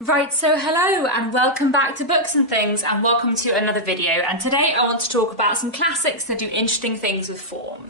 Right, so hello and welcome back to Books and Things and welcome to another video, and today I want to talk about some classics that do interesting things with form.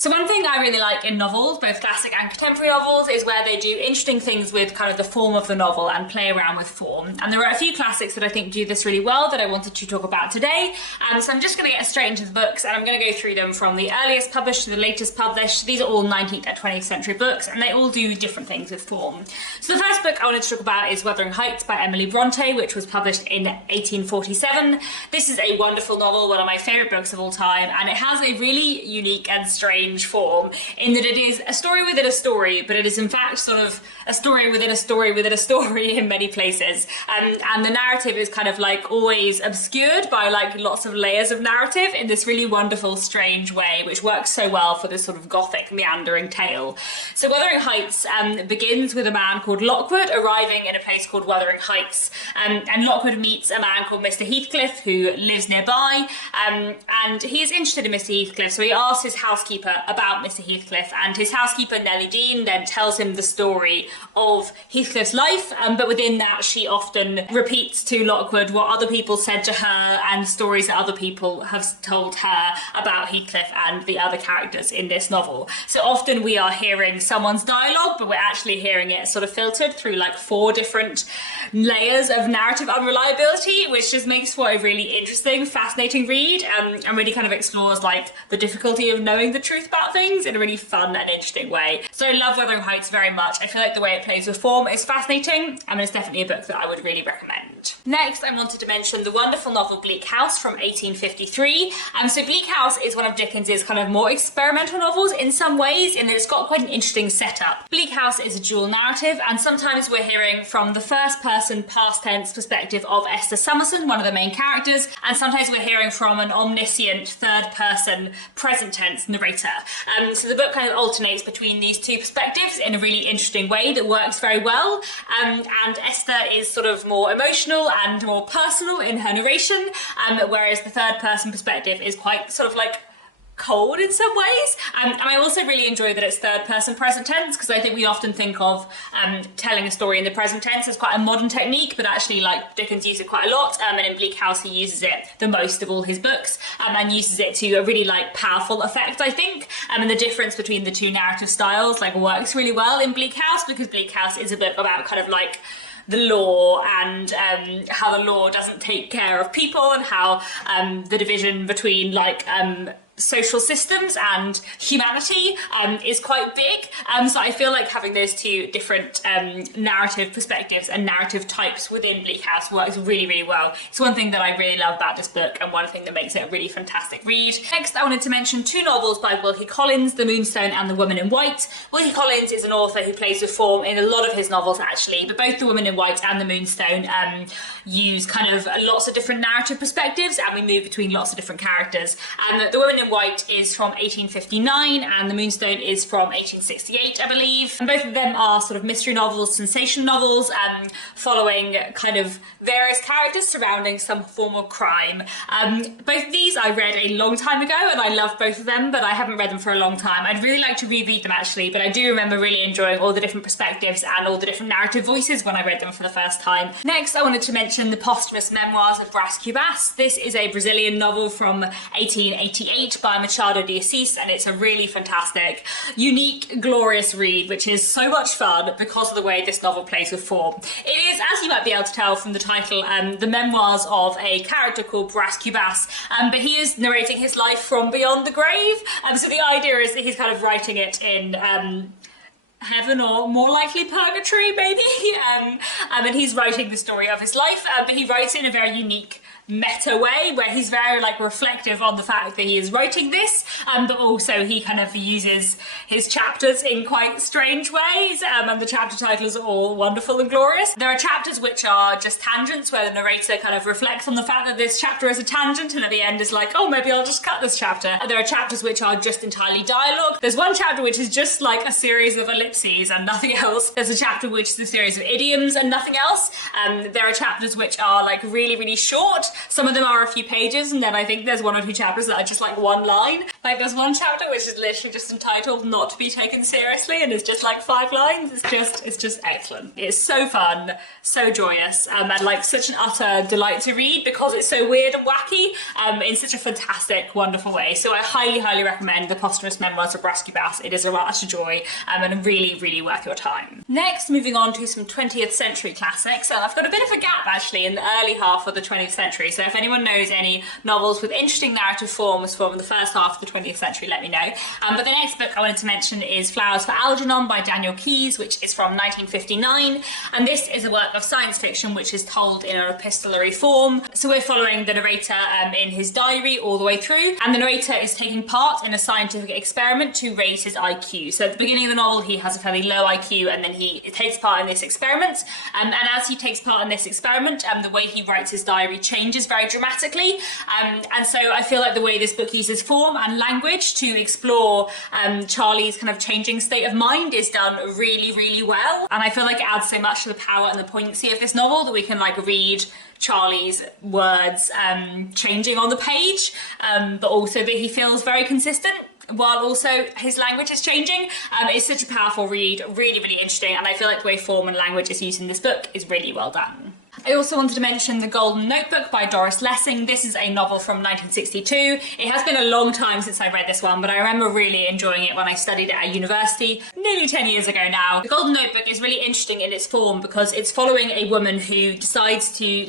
So one thing I really like in novels, both classic and contemporary novels, is where they do interesting things with kind of the form of the novel and play around with form. And there are a few classics that I think do this really well that I wanted to talk about today. So I'm just going to get straight into the books and I'm going to go through them from the earliest published to the latest published. These are all 19th and 20th century books and they all do different things with form. So the first book I wanted to talk about is Wuthering Heights by Emily Brontë, which was published in 1847. This is a wonderful novel, one of my favourite books of all time, and it has a really unique and strange form in that it is a story within a story, but it is in fact sort of a story within a story within a story in many places, and the narrative is kind of like always obscured by like lots of layers of narrative in this really wonderful strange way, which works so well for this sort of gothic meandering tale. So Wuthering Heights begins with a man called Lockwood arriving in a place called Wuthering Heights, and Lockwood meets a man called Mr. Heathcliff who lives nearby, and he is interested in Mr. Heathcliff, so he asks his housekeeper about Mr. Heathcliff, and his housekeeper Nellie Dean then tells him the story of Heathcliff's life, but within that she often repeats to Lockwood what other people said to her and stories that other people have told her about Heathcliff and the other characters in this novel. So often we are hearing someone's dialogue, but we're actually hearing it sort of filtered through like 4 different layers of narrative unreliability, which just makes for a really interesting, fascinating read, and really kind of explores like the difficulty of knowing the truth about things in a really fun and interesting way. So I love Wuthering Heights very much. I feel like the way it plays with form is fascinating, and it's definitely a book that I would really recommend. Next, I wanted to mention the wonderful novel Bleak House from 1853. So Bleak House is one of Dickens's kind of more experimental novels in some ways, in that it's got quite an interesting setup. Bleak House is a dual narrative, and sometimes we're hearing from the first person past tense perspective of Esther Summerson, one of the main characters, and sometimes we're hearing from an omniscient third person present tense narrator. So the book kind of alternates between these 2 perspectives in a really interesting way that works very well, and Esther is sort of more emotional and more personal in her narration, whereas the third person perspective is quite sort of like cold in some ways, and I also really enjoy that it's third person present tense, because I think we often think of telling a story in the present tense as quite a modern technique, but actually like Dickens used it quite a lot, and in Bleak House he uses it the most of all his books, and uses it to a really like powerful effect, I think, and the difference between the 2 narrative styles like works really well in Bleak House, because Bleak House is a book about kind of like the law and how the law doesn't take care of people, and how the division between like social systems and humanity is quite big, so I feel like having those 2 different narrative perspectives and narrative types within Bleak House works really, really well. It's one thing that I really love about this book and one thing that makes it a really fantastic read. Next, I wanted to mention 2 novels by Wilkie Collins, The Moonstone and The Woman in White. Wilkie Collins is an author who plays with form in a lot of his novels actually, but both The Woman in White and The Moonstone use kind of lots of different narrative perspectives, and we move between lots of different characters. The Woman in White is from 1859 and The Moonstone is from 1868, I believe. And both of them are sort of mystery novels, sensation novels, following kind of various characters surrounding some form of crime. Both of these I read a long time ago and I love both of them, but I haven't read them for a long time. I'd really like to reread them actually, but I do remember really enjoying all the different perspectives and all the different narrative voices when I read them for the first time. Next, I wanted to mention the posthumous memoirs of Cubas. This is a Brazilian novel from 1888 by Machado De Assis, and it's a really fantastic, unique, glorious read, which is so much fun because of the way this novel plays with form. It is, as you might be able to tell from the title, the memoirs of a character called Cubas, but he is narrating his life from beyond the grave, so the idea is that he's kind of writing it in heaven, or more likely purgatory maybe, and he's writing the story of his life, but he writes it in a very unique meta way where he's very like reflective on the fact that he is writing this, but also he kind of uses his chapters in quite strange ways, and the chapter titles are all wonderful and glorious. There are chapters which are just tangents, where the narrator kind of reflects on the fact that this chapter is a tangent, and at the end is like, oh, maybe I'll just cut this chapter. And there are chapters which are just entirely dialogue. There's one chapter which is just like a series of ellipses and nothing else. There's a chapter which is a series of idioms and nothing else. There are chapters which are like really, really short. Some of them are a few pages, and then I think there's one or two chapters that are just like one line. Like there's one chapter which is literally just entitled "Not to be taken seriously," and it's just like 5 lines. It's just excellent. It's so fun, so joyous, and like such an utter delight to read because it's so weird and wacky in such a fantastic, wonderful way. So I highly, highly recommend the posthumous memoirs of Cubas. It is a utter joy and really, really worth your time. Next, moving on to some 20th century classics. I've got a bit of a gap actually in the early half of the 20th century, so if anyone knows any novels with interesting narrative forms from the first half of the 20th century, let me know. But the next book I wanted to mention is Flowers-for-Algernon by Daniel Keyes, which is from 1959, and this is a work of science fiction which is told in an epistolary form. So we're following the narrator in his diary all the way through, and the narrator is taking part in a scientific experiment to raise his IQ. So at the beginning of the novel he has a fairly low IQ, and then he takes part in this experiment, and as he takes part in this experiment, the way he writes his diary changes very dramatically, and so I feel like the way this book uses form and language to explore Charlie's kind of changing state of mind is done really, really well, and I feel like it adds so much to the power and the poignancy of this novel that we can like read Charlie's words changing on the page, but also that he feels very consistent while also his language is changing. It's such a powerful read, really, really interesting, and I feel like the way form and language is used in this book is really well done. I also wanted to mention The Golden Notebook by Doris Lessing. This is a novel from 1962. It has been a long time since I read this one, but I remember really enjoying it when I studied it at university, nearly 10 years ago now. The Golden Notebook is really interesting in its form because it's following a woman who decides to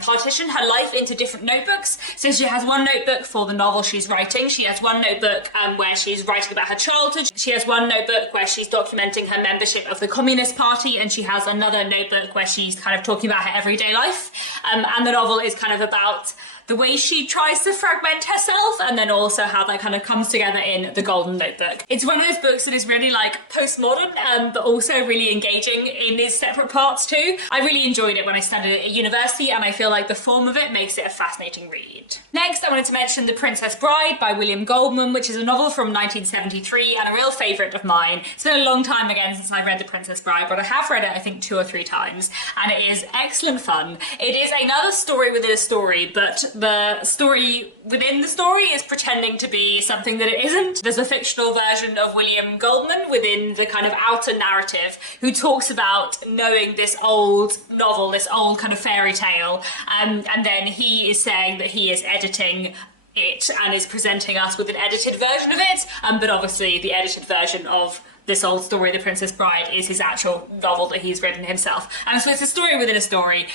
partition her life into different notebooks. So she has one notebook for the novel she's writing. She has one notebook where she's writing about her childhood. She has one notebook where she's documenting her membership of the Communist Party, and she has another notebook where she's kind of talking about her everyday life, and the novel is kind of about the way she tries to fragment herself, and then also how that kind of comes together in The Golden Notebook. It's one of those books that is really like postmodern, but also really engaging in its separate parts too. I really enjoyed it when I studied it at university, and I feel like the form of it makes it a fascinating read. Next, I wanted to mention The Princess Bride by William Goldman, which is a novel from 1973 and a real favourite of mine. It's been a long time again since I read The Princess Bride, but I have read it I think 2 or 3 times, and it is excellent fun. It is another story within a story, but the story within the story is pretending to be something that it isn't. There's a fictional version of William Goldman within the kind of outer narrative who talks about knowing this old novel, this old kind of fairy tale, and then he is saying that he is editing it and is presenting us with an edited version of it, but obviously the edited version of this old story, The Princess Bride, is his actual novel that he's written himself. And so it's a story within a story,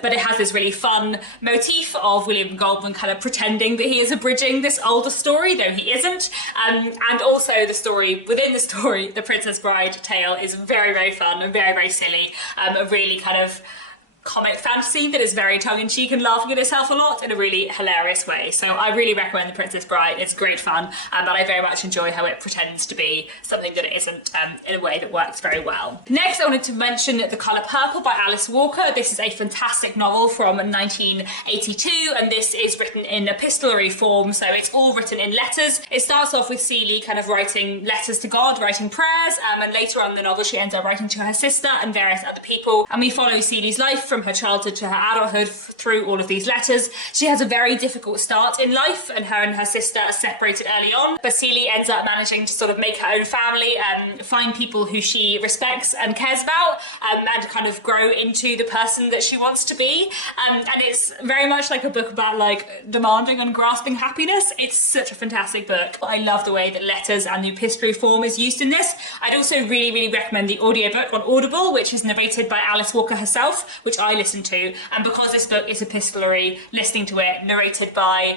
but it has this really fun motif of William Goldman kind of pretending that he is abridging this older story, though he isn't. And also the story within the story, The Princess Bride tale, is very, very fun and very, very silly. A really kind of comic fantasy that is very tongue-in-cheek and laughing at itself a lot in a really hilarious way. So I really recommend The Princess Bride. It's great fun, but I very much enjoy how it pretends to be something that it isn't, in a way that works very well. Next, I wanted to mention The Colour Purple by Alice Walker. This is a fantastic novel from 1982, and this is written in epistolary form, so it's all written in letters. It starts off with Celie kind of writing letters to God, writing prayers, and later on in the novel she ends up writing to her sister and various other people, and we follow Celie's life from her childhood to her adulthood through all of these letters. She has a very difficult start in life, and her sister are separated early on, but Celie ends up managing to sort of make her own family, find people who she respects and cares about, and kind of grow into the person that she wants to be. And it's very much like a book about like demanding and grasping happiness. It's such a fantastic book. I love the way that letters and the epistolary form is used in this. I'd also really, really recommend the audiobook on Audible, which is narrated by Alice Walker herself, which I listened to, and because this book is epistolary, listening to it narrated by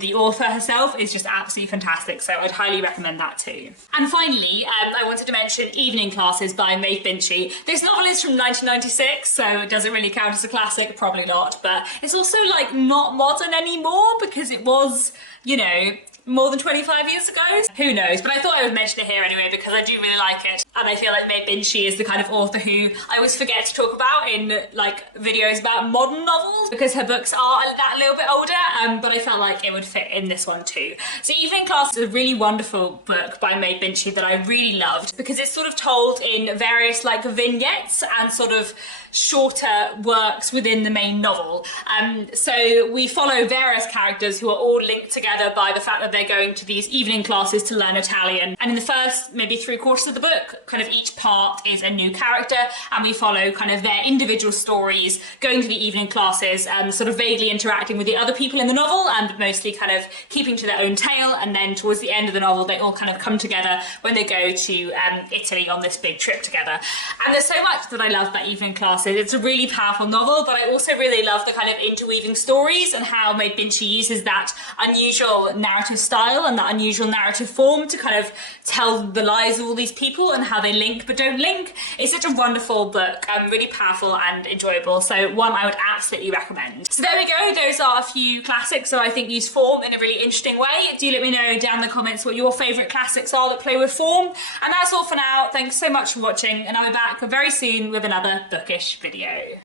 the author herself is just absolutely fantastic, so I'd highly recommend that too. And finally, I wanted to mention Evening Classes by Maeve Binchy. This novel is from 1996, so does it really count as a classic? Probably not, but it's also like not modern anymore because it was, you know, more than 25 years ago. Who knows? But I thought I would mention it here anyway because I do really like it. And I feel like Maeve Binchy is the kind of author who I always forget to talk about in like videos about modern novels because her books are that little bit older, but I felt like it would fit in this one too. So Evening Class is a really wonderful book by Maeve Binchy that I really loved because it's sort of told in various like vignettes and sort of shorter works within the main novel. So we follow various characters who are all linked together by the fact that they're going to these evening classes to learn Italian. And in the first maybe 3/4 of the book, kind of each part is a new character and we follow kind of their individual stories going to the evening classes and sort of vaguely interacting with the other people in the novel and mostly kind of keeping to their own tale. And then towards the end of the novel, they all kind of come together when they go to Italy on this big trip together. And there's so much that I love about Evening Classes. It's a really powerful novel, but I also really love the kind of interweaving stories and how Maeve Binchy uses that unusual narrative style and that unusual narrative form to kind of tell the lives of all these people and how they link but don't link. It's such a wonderful book, really powerful and enjoyable, so one I would absolutely recommend. So there we go, those are a few classics that I think use form in a really interesting way. Do let me know down in the comments what your favourite classics are that play with form. And that's all for now. Thanks so much for watching, and I'll be back very soon with another bookish video.